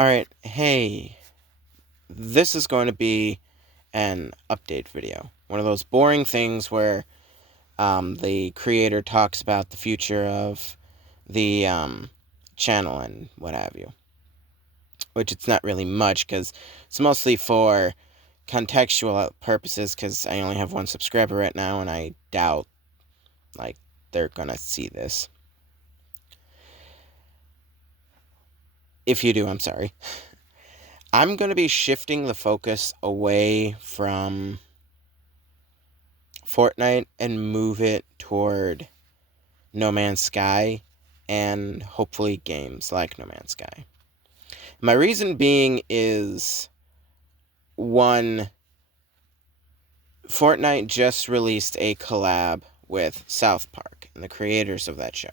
Alright, hey, this is going to be an update video. One of those boring things where the creator talks about the future of the channel and what have you. Which it's not really much because it's mostly for contextual purposes because I only have one subscriber right now and I doubt, they're gonna see this. If you do, I'm sorry. I'm going to be shifting the focus away from Fortnite and move it toward No Man's Sky and hopefully games like No Man's Sky. My reason being is, one, Fortnite just released a collab with South Park and the creators of that show.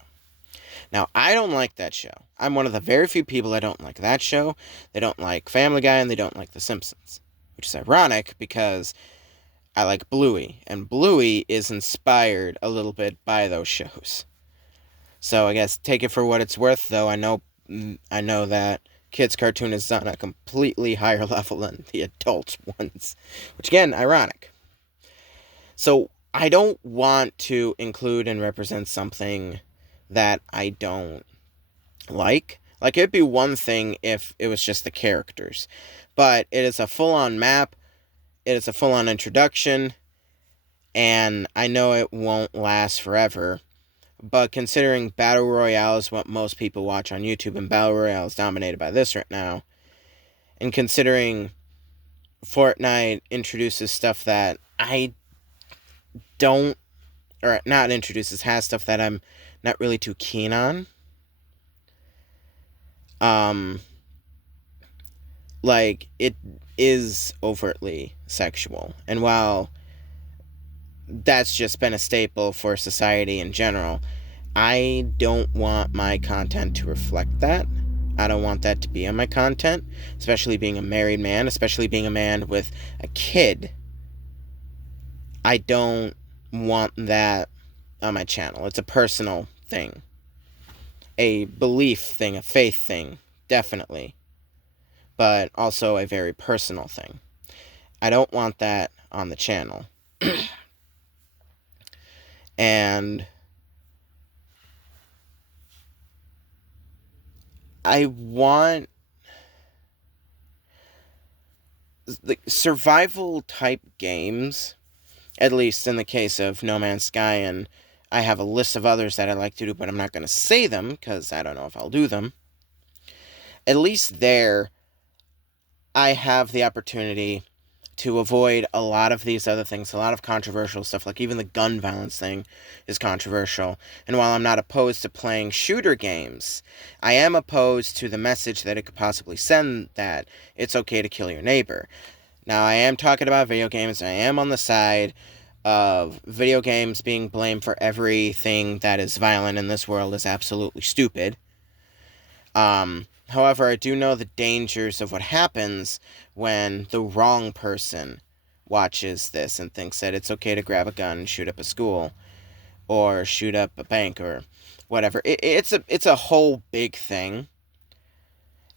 Now, I don't like that show. I'm one of the very few people that don't like that show. They don't like Family Guy and they don't like The Simpsons, which is ironic because I like Bluey, and Bluey is inspired a little bit by those shows. So I guess take it for what it's worth, though I know that kids' cartoon is on a completely higher level than the adult ones, which again, ironic. So I don't want to include and represent something that I don't like. Like, it'd be one thing if it was just the characters, but it is a full-on map, it is a full-on introduction, and I know it won't last forever, but considering Battle Royale is what most people watch on YouTube, and Battle Royale is dominated by this right now, and considering Fortnite introduces stuff that I don't, or not introduces, has stuff that I'm not really too keen on, like, it is overtly sexual, and while that's just been a staple for society in general, I don't want my content to reflect that. I don't want that to be on my content, especially being a married man, especially being a man with a kid. I don't want that on my channel. It's a personal thing, a belief thing, a faith thing, definitely, but also a very personal thing. I don't want that on the channel. And I want the survival type games, at least in the case of No Man's Sky, and I have a list of others that I like to do, but I'm not going to say them because I don't know if I'll do them. At least there, I have the opportunity to avoid a lot of these other things, a lot of controversial stuff, like even the gun violence thing is controversial. And while I'm not opposed to playing shooter games, I am opposed to the message that it could possibly send that it's okay to kill your neighbor. Now, I am talking about video games, and I am on the side of video games being blamed for everything that is violent in this world is absolutely stupid. However, I do know the dangers of what happens when the wrong person watches this and thinks that it's okay to grab a gun and shoot up a school or shoot up a bank or whatever. It's a whole big thing.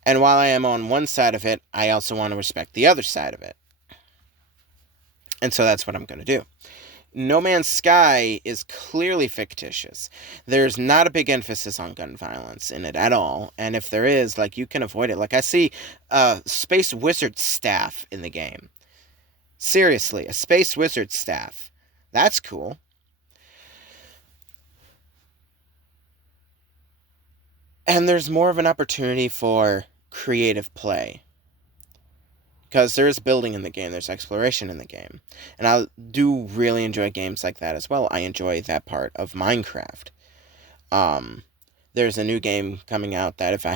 And while I am on one side of it, I also want to respect the other side of it. And so that's what I'm going to do. No Man's Sky is clearly fictitious. There's not a big emphasis on gun violence in it at all, and if there is, like, you can avoid it. Like, I see a Space Wizard staff in the game. Seriously, a Space Wizard staff. That's cool. And there's more of an opportunity for creative play. Because there is building in the game, there's exploration in the game. And I do really enjoy games like that as well. I enjoy that part of Minecraft. There's a new game coming out that if I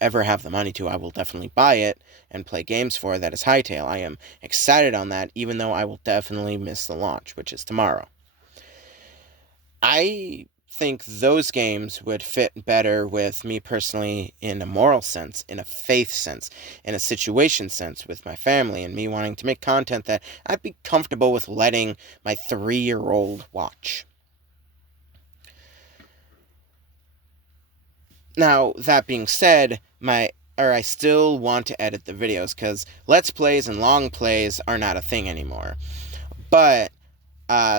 ever have the money to, I will definitely buy it and play games for. That is Hytale. I am excited on that, even though I will definitely miss the launch, which is tomorrow. I think those games would fit better with me personally in a moral sense, in a faith sense, in a situation sense with my family, and me wanting to make content that I'd be comfortable with letting my 3-year-old watch. Now, that being said, my or I still want to edit the videos, because Let's Plays and long plays are not a thing anymore. But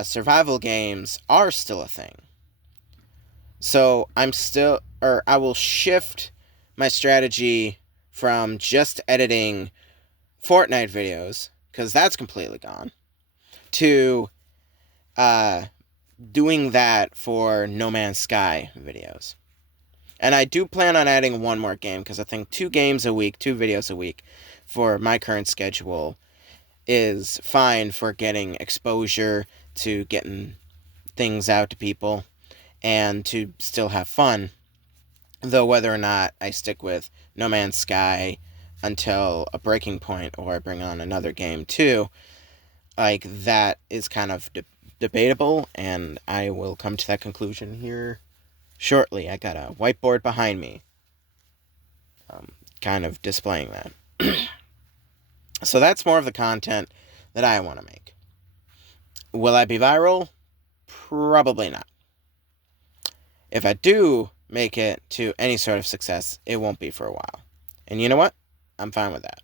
survival games are still a thing. So I will shift my strategy from just editing Fortnite videos, because that's completely gone, to doing that for No Man's Sky videos. And I do plan on adding one more game, because I think 2 videos a week for my current schedule is fine for getting exposure, to getting things out to people, and to still have fun. Though whether or not I stick with No Man's Sky until a breaking point, or I bring on another game too, like, that is kind of debatable, and I will come to that conclusion here shortly. I got a whiteboard behind me, kind of displaying that. So that's more of the content that I want to make. Will I be viral? Probably not. If I do make it to any sort of success, it won't be for a while. And you know what? I'm fine with that.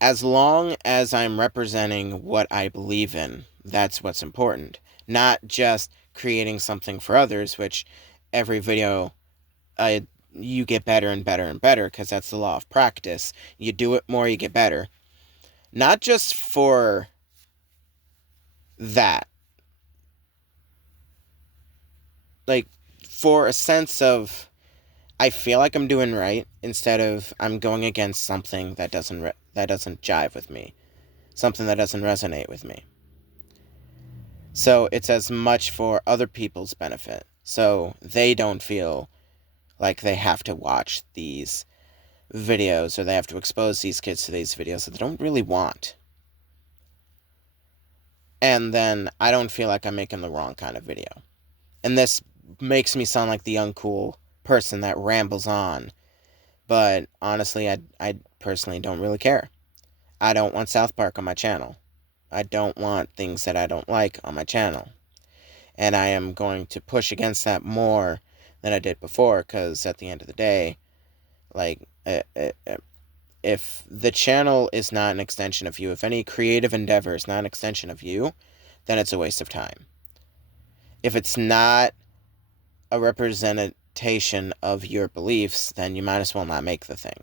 As long as I'm representing what I believe in, that's what's important. Not just creating something for others, which every video you get better and better and better, because that's the law of practice. You do it more, you get better. Not just for that. Like, for a sense of, I feel like I'm doing right, instead of I'm going against something that doesn't jive with me, something that doesn't resonate with me. So it's as much for other people's benefit, so they don't feel like they have to watch these videos, or they have to expose these kids to these videos that they don't really want. And then I don't feel like I'm making the wrong kind of video. And this makes me sound like the uncool person that rambles on. But honestly, I personally don't really care. I don't want South Park on my channel. I don't want things that I don't like on my channel. And I am going to push against that more than I did before, because at the end of the day, like, if the channel is not an extension of you, if any creative endeavor is not an extension of you, then it's a waste of time. If it's not a representation of your beliefs, then you might as well not make the thing.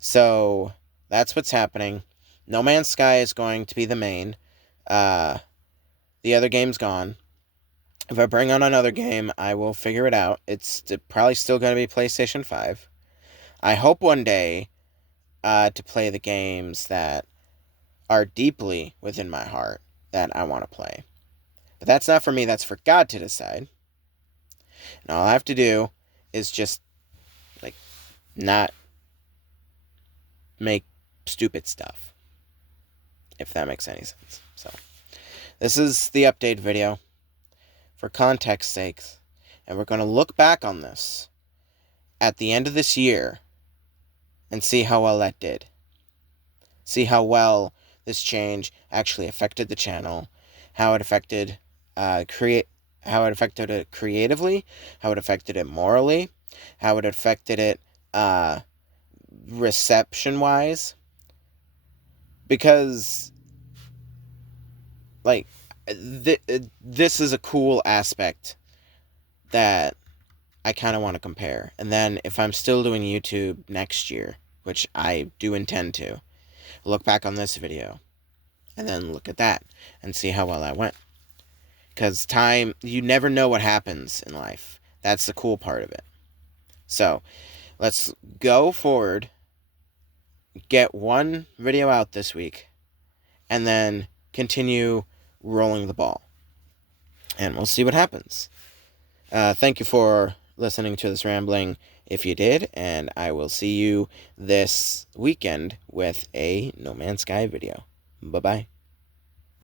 So that's what's happening. No Man's Sky is going to be the main. The other game's gone. If I bring on another game, I will figure it out. It's probably still going to be PlayStation 5. I hope one day to play the games that are deeply within my heart that I want to play. But that's not for me, that's for God to decide. And all I have to do is just, like, not make stupid stuff, if that makes any sense. So, this is the update video, for context sakes, and we're going to look back on this at the end of this year and see how well that did. See how well this change actually affected the channel, how it affected how it affected it creatively, how it affected it morally, how it affected it reception-wise. Because, like, this is a cool aspect that I kind of want to compare. And then if I'm still doing YouTube next year, which I do intend to, look back on this video and then look at that and see how well I went. Because time, you never know what happens in life. That's the cool part of it. So, let's go forward, get one video out this week, and then continue rolling the ball. And we'll see what happens. Thank you for listening to this rambling, if you did, and I will see you this weekend with a No Man's Sky video. Bye-bye.